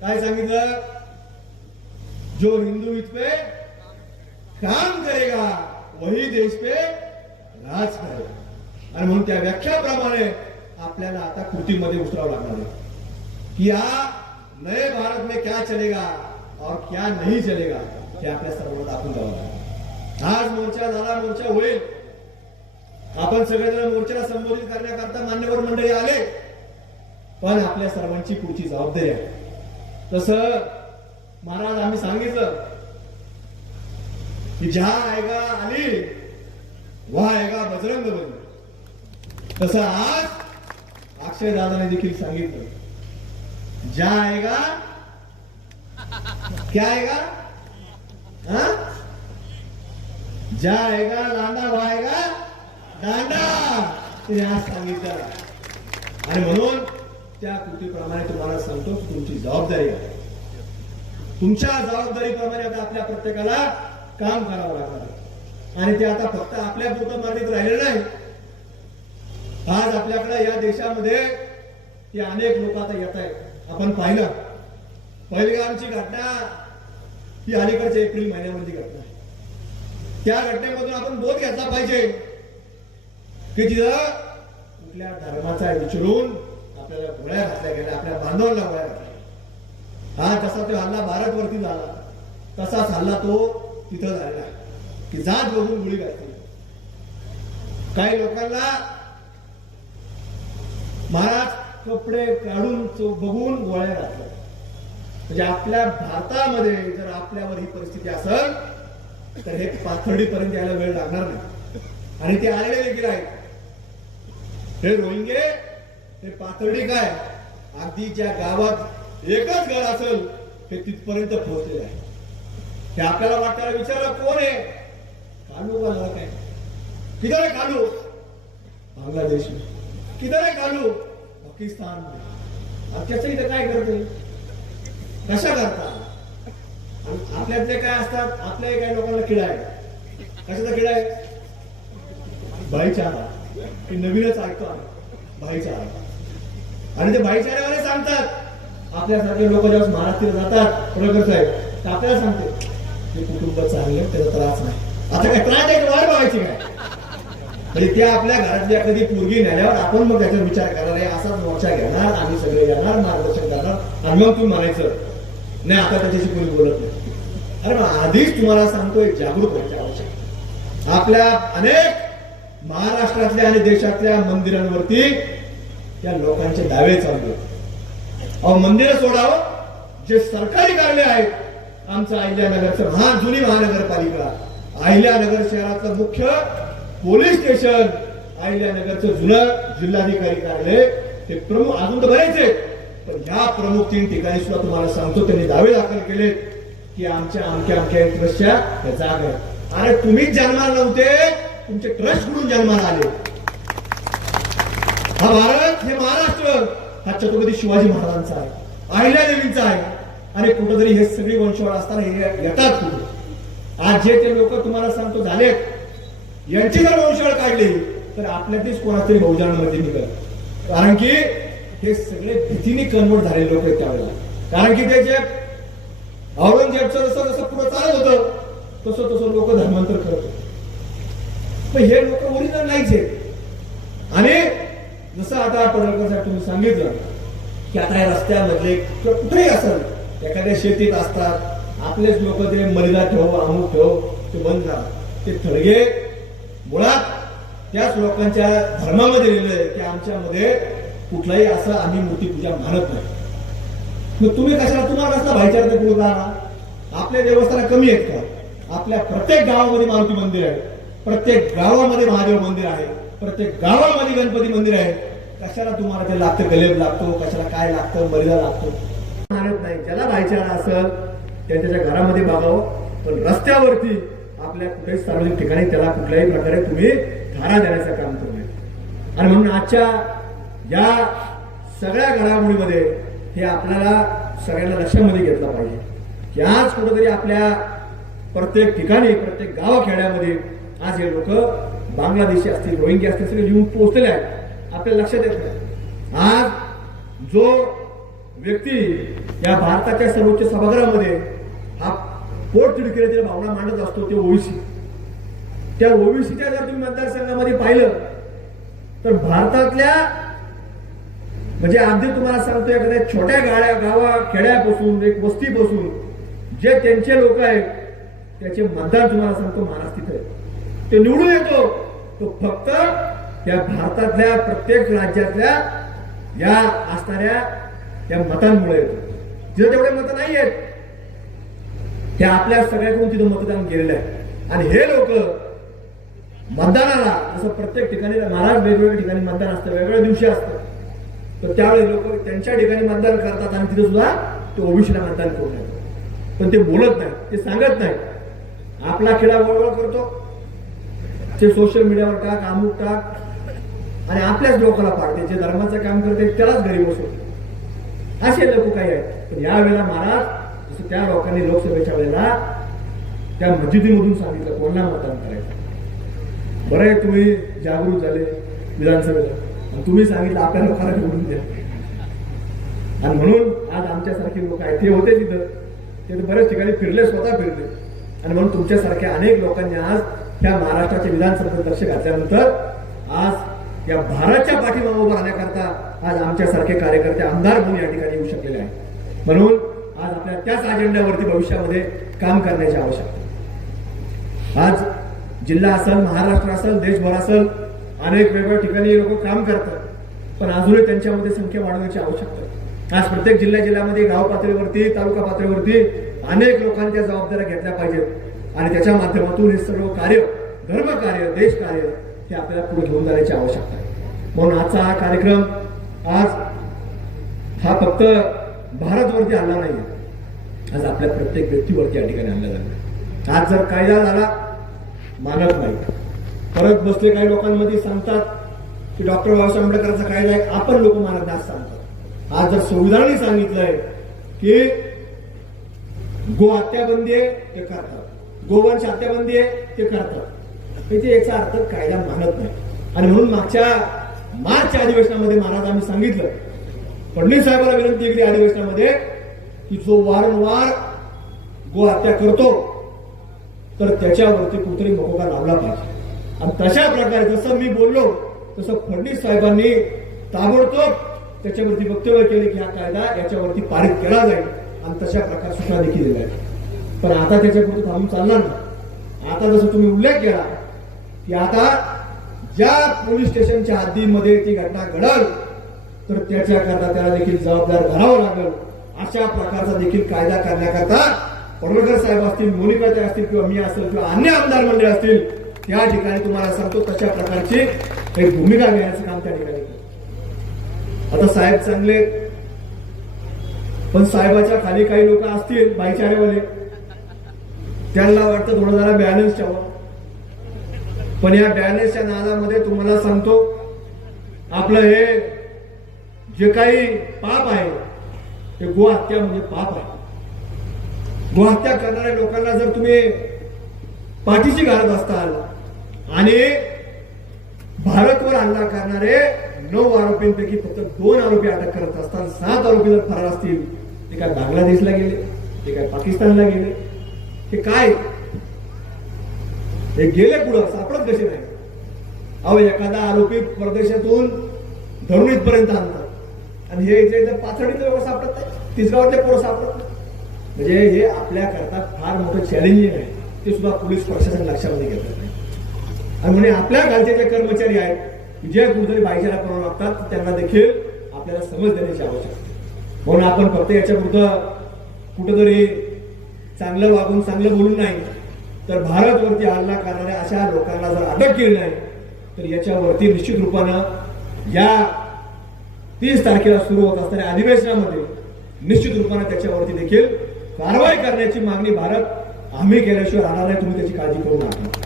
काय सांगितलं? जो हिंदू पे काम करेगा वही देश पे राज करेगा. आणि म्हणून त्या व्याख्याप्रमाणे आपल्याला आता कृतीमध्ये उतरावं लागणार आहे की या नए भारत में क्या चलेगा और क्या नहीं चलेगा हे आपल्या सर्वांना दाखवून द्यावं लागेल. आज मोर्चा झाला, मोर्चा होईल. आपण सगळेजण मोर्चाला संबोधित करण्याकरता मान्यवर मंडळी आले, पण आपल्या सर्वांची पुढची जबाबदारी आहे. तसं महाराज आम्ही सांगितलं की जहां आएगा अली वहां आएगा बजरंग बली. तसं आज अक्षय दादाने देखील सांगितलं, जहां आएगा क्या आएगा, हाँ? जहां आएगा लांडा वहां आएगा दांडा. ते आज सांगितलं. आणि म्हणून त्या कृतीप्रमाणे तुम्हाला सांगतो की तुमची जबाबदारी आहे. तुमच्या जबाबदारीप्रमाणे आता आपल्या प्रत्येकाला काम करावं लागणार आहे. आणि ते आता फक्त आपल्या पुरतं मर्यादित राहिलेलं नाही. आज आपल्याकडे या देशामध्ये ते अनेक लोक आता येत आहेत. आपण पाहिलं पहिलगामची घटना ही अलीकडच्या एप्रिल महिन्यामधली घटना आहे. त्या घटनेमधून आपण बोध घेतला पाहिजे की जिथं कुठल्या धर्माचा विचारून आपल्याला गोळ्या घातल्या गेल्या, आपल्या बांधवांना गोळ्या घातल्या. हा जसा तो हल्ला भारतवरती झाला तसाच हल्ला तो तिथं झालेला की जात बघून गोळी घातली. काही लोकांना महाराज कपडे काढून बघून गोळ्या घातल्या. म्हणजे आपल्या भारतामध्ये जर आपल्यावर ही परिस्थिती असेल तर हे पाथर्डीपर्यंत यायला वेळ लागणार नाही. आणि ते आलेले देखील आहेत. हे रोहिंगे, हे पाथर्डी काय अगदी ज्या गावात एकच घर असेल हे तिथपर्यंत पोहोचलेलं आहे. हे आपल्याला वाटायला विचारलं कोण आहे? कालू का लड़का है? किधर है कालू? बांग्लादेश में. किधर है कालू? पाकिस्तान में. त्याचं इथं काय करते, कशा करतात? आपल्यातले काय असतात, आपल्या काही लोकांना किडा आहे. कशाचा किडा आहे? भाईचारा. की नवीनच ऐकतो भाईचारा. आणि ते भाईचाऱ्यावाले सांगतात आपल्यासारखे लोक जेव्हा महाराष्ट्राला जातात प्रगत साहेब तर आपल्याला सांगते ते कुटुंब चांगलं, त्याचा त्रास नाही. आता काय त्रास आहे वाढ बघायची काय? म्हणजे त्या आपल्या घरातली एखादी पोरगी नेल्यावर आपण मग त्याचा विचार करणार आहे. असाच मोर्चा घेणार, आम्ही सगळे येणार, मार्गदर्शन करणार, आणि मग तुम्ही म्हणायचं नाही आता त्याच्याशी कोणी बोलत नाही. अरे आधीच तुम्हाला सांगतोय जागृत व्हायची आवश्यक. आपल्या अनेक महाराष्ट्रातल्या आणि देशातल्या मंदिरांवरती त्या लोकांचे दावे चालू आहेत. अहो मंदिर सोडावं, जे सरकारी कार्यालय आहेत. आमचं अहिल्यानगरचं जुनी महानगरपालिका, अहिल्यानगर शहराचं मुख्य पोलीस स्टेशन, अहिल्यानगरचं जुनं जिल्हाधिकारी कार्यालय, ते प्रमुख अजून तर बरेच. पण ह्या प्रमुख 3 ठिकाणी सुद्धा तुम्हाला सांगतो त्यांनी दावे दाखल केले की आमच्या अमक्या इंटरेस्टच्या त्या जागा. अरे तुम्हीच जन्माला नव्हते, तुमचे ट्रस्ट कडून जन्माला आले. हा भारत, हे महाराष्ट्र हा छत्रपती शिवाजी महाराजांचा आहे, अहिल्यादेवींचा आहे. आणि कुठेतरी हे सगळी वंशवाळ असताना हे येतात कुठे. आज जे ते लोक तुम्हाला सांगतो झालेत, यांची जर वंशवाळ काढली तर आपल्यातच कोणातरी बहुजनांमध्ये निघत. कारण की हे सगळे भीतीने कन्वर्ट झालेले लोक आहेत त्यावेळेला. कारण की ते जे औरंगजेबचं जसं जसं पुढे चालत होतं तसं तसं लोक धर्मांतर करत होते. पण हे लोक ओरिजिनल नाहीच आहेत. आणि जसं आता पडळकर साहेब तुम्ही सांगितलं की आता या रस्त्यामधले किंवा कुठेही असेल एखाद्या शेतीत असतात आपलेच लोक ते मलिदा ठेव, अमुक ठेव, ते बंद करा. ते थडगे मुळात त्याच लोकांच्या धर्मामध्ये लिहिलंय की आमच्यामध्ये कुठलाही असं आम्ही मूर्तीपूजा मानत नाही. मग तुम्ही कशाला, तुम्हाला कसला भाईचारा ते पुढे आपल्या देवस्थान कमी आहेत का? आपल्या प्रत्येक गावामध्ये मारुती मंदिर आहे, प्रत्येक गावामध्ये महादेव मंदिर आहे, प्रत्येक गावामध्ये गणपती मंदिर आहे. कशाला तुम्हाला ते लागतं, गलेब लागतो, कशाला काय लागतं, बलिदा लागतो मानत नाही. ज्याला भाईचारा असेल त्याच्या घरामध्ये बघावं. पण रस्त्यावरती आपल्या कुठेही सार्वजनिक ठिकाणी त्याला कुठल्याही प्रकारे तुम्ही धारा देण्याचं काम करू नये. आणि म्हणून आजच्या या सगळ्या घडामोडीमध्ये हे आपल्याला सगळ्यांना लक्षामध्ये घेतलं पाहिजे की आज कुठेतरी आपल्या प्रत्येक ठिकाणी, प्रत्येक गावाखेड्यामध्ये आज हे लोक बांगलादेशी असतील, रोहिंगी असतील, सगळे येऊन पोहोचलेले आहेत. आपल्याला लक्षात येत नाही. आज जो व्यक्ती या भारताच्या सर्वोच्च सभागृहामध्ये हा पोटतिडकीच्या भावना मांडत असतो ते ओबीसी. त्या ओबीसीच्या जर तुम्ही मतदारसंघामध्ये पाहिलं तर भारतातल्या म्हणजे अगदी तुम्हाला सांगतो एखाद्या छोट्या गावा खेड्यापासून एक वस्तीपासून जे त्यांचे लोक आहेत त्याचे मतदान तुम्हाला सांगतो महाराष्ट्रात आहे. ते निवडून येतो तो फक्त त्या भारतातल्या प्रत्येक राज्यातल्या या असणाऱ्या या मतांमुळे येतो. जिथे तेवढे मत नाही आहेत त्या आपल्या सगळ्याकडून तिथं मतदान केलेलं आहे. आणि हे लोक मतदानाला जसं प्रत्येक ठिकाणी महाराज वेगवेगळ्या ठिकाणी मतदान असतं, वेगवेगळ्या दिवशी असतं, तर त्यावेळी लोक त्यांच्या ठिकाणी मतदान करतात आणि तिथे सुद्धा ते ओबीसीला मतदान करून येतात. पण ते बोलत नाही, ते सांगत नाही. आपला खेळा वळवळ करतो, ते सोशल मीडियावर टाक, अमुक टाक आणि आपल्याच लोकांना पाडते. जे धर्माचं काम करते त्यालाच घरी बसवते. असे लोक काही आहेत. पण यावेळेला महाराज जसं त्या लोकांनी लोकसभेच्या वेळेला त्या मस्जिदीमधून सांगितलं कोणाला मतदान करायचं. बरं आहे तुम्ही जागृत झाले विधानसभेला आणि तुम्ही सांगितलं आपल्या लोकांना निवडून द्या. आणि म्हणून आज आमच्यासारखे लोक आहेत ते होते तिथं, ते बऱ्याच ठिकाणी फिरले, स्वतः फिरले. आणि म्हणून तुमच्यासारख्या अनेक लोकांनी आज त्या महाराष्ट्राच्या विधानसभेत लक्ष घातल्यानंतर आज या भारतच्या पाठीमागे उभं राहण्याकरता आज आमच्यासारखे कार्यकर्ते आमदार म्हणून या ठिकाणी येऊ शकलेले आहेत. म्हणून आज आपल्या त्याच अजेंड्यावरती भविष्यामध्ये काम करण्याची आवश्यकता. आज जिल्हा असेल, महाराष्ट्र असेल, देशभर असेल, अनेक वेगवेगळ्या ठिकाणी लोक काम करतात. पण अजूनही त्यांच्यामध्ये संख्या वाढवण्याची आवश्यकता आहे. आज प्रत्येक जिल्ह्यामध्ये गाव पातळीवरती, तालुका पातळीवरती अनेक लोकांनी त्या जबाबदाऱ्या घेतल्या पाहिजेत आणि त्याच्या माध्यमातून हे सर्व कार्य, धर्म कार्य, देश कार्य हे आपल्याला पुढे घेऊन जाण्याची आवश्यकता आहे. म्हणून आजचा हा कार्यक्रम आज हा फक्त भारतवरती आणला नाहीये, आज आपल्या प्रत्येक व्यक्तीवरती या ठिकाणी आणला झाला. आज जर कायदा झाला मानत नाही, परत बसले काही लोकांमध्ये सांगतात की डॉक्टर बाबासाहेब आंबेडकरांचा कायदा आहे, आपण लोक मानत नाही सांगतात. आज जर संविधानाने सांगितलंय की गो हत्या बंदी आहे ते करतात, गोवंश हत्या बंदी आहे ते करतात, ते याचा अर्थ कायदा मानत नाही. आणि म्हणून मागच्या मार्चच्या अधिवेशनामध्ये महाराज आम्ही सांगितलं, फडणवीस साहेबांना विनंती केली अधिवेशनामध्ये की जो वारंवार गो हत्या करतो तर त्याच्यावरती कुठेतरी मकोका लावला पाहिजे. आणि तशा प्रकारे जसं मी बोललो तसं फडणवीस साहेबांनी ताबडतोब त्याच्यावरती वक्तव्य केले की हा कायदा याच्यावरती पारित केला जाईल आणि तशा प्रकारे सूचना देखील दिल्या आहेत. पण आता त्याच्यापुढे थांबून चालणार नाही. आता जसं तुम्ही उल्लेख केला की आता ज्या पोलीस स्टेशनच्या हद्दीमध्ये ती घटना घडल तर त्याच्याकरता त्याला देखील जबाबदार धरावं लागेल. अशा प्रकारचा देखील कायदा करण्याकरता पडवळकर साहेब असतील, मोनिकाताई असतील किंवा मी असेल किंवा अन्य आमदार मंडळ असतील त्या ठिकाणी तुम्हाला सांगतो तशा प्रकारची एक भूमिका घेण्याचं काम त्या ठिकाणी. आता साहेब चांगले, पण साहेबाच्या खाली काही लोक असतील भाईचारेवाले, त्यांना वाटतं थोडं जरा बॅलन्स ठेवा. पण या बॅलन्सच्या नादामध्ये तुम्हाला सांगतो आपलं हे जे काही पाप आहे ते गो हत्या म्हणजे पाप आहे. गोहत्या करणाऱ्या लोकांना जर तुम्ही पाठीशी घालत असताल आणि भारतवर हल्ला करणारे 9 आरोपींपैकी फक्त 2 आरोपी अटक करत असताल, 7 आरोपी जर फरार असतील, ते काय बांगलादेशला गेले, ते काय पाकिस्तानला गेले, हे काय हे गेले पुढं सापडत कसे नाही. अहो एखादा आरोपी परदेशातून धरून इथपर्यंत आणतात आणि हे इथे पाथर्डीतले लोक सापडत नाही, तिसगावातले पोरं सापडत नाही. म्हणजे हे आपल्याकरता फार मोठं चॅलेंजिंग आहे. ते सुद्धा पोलीस प्रशासन लक्षामध्ये घेतलं नाही. आणि म्हणजे आपल्या खालचे जे कर्मचारी आहेत जे कुठेतरी बाईचारा करू लागतात त्यांना देखील आपल्याला समज देण्याची आवश्यकता आहे. म्हणून आपण फक्त याच्यापुरतं कुठेतरी चांगलं वागून चांगलं बोलून नाही तर भारतवरती हल्ला करणाऱ्या अशा लोकांना जर अटक केली नाही तर याच्यावरती निश्चित रूपानं या 30 तारखेला सुरू होत असणाऱ्या अधिवेशनामध्ये निश्चित रूपानं त्याच्यावरती देखील कारवाई करण्याची मागणी भारत आम्ही केल्याशिवाय राहणार नाही. तुम्ही त्याची काळजी करू नका.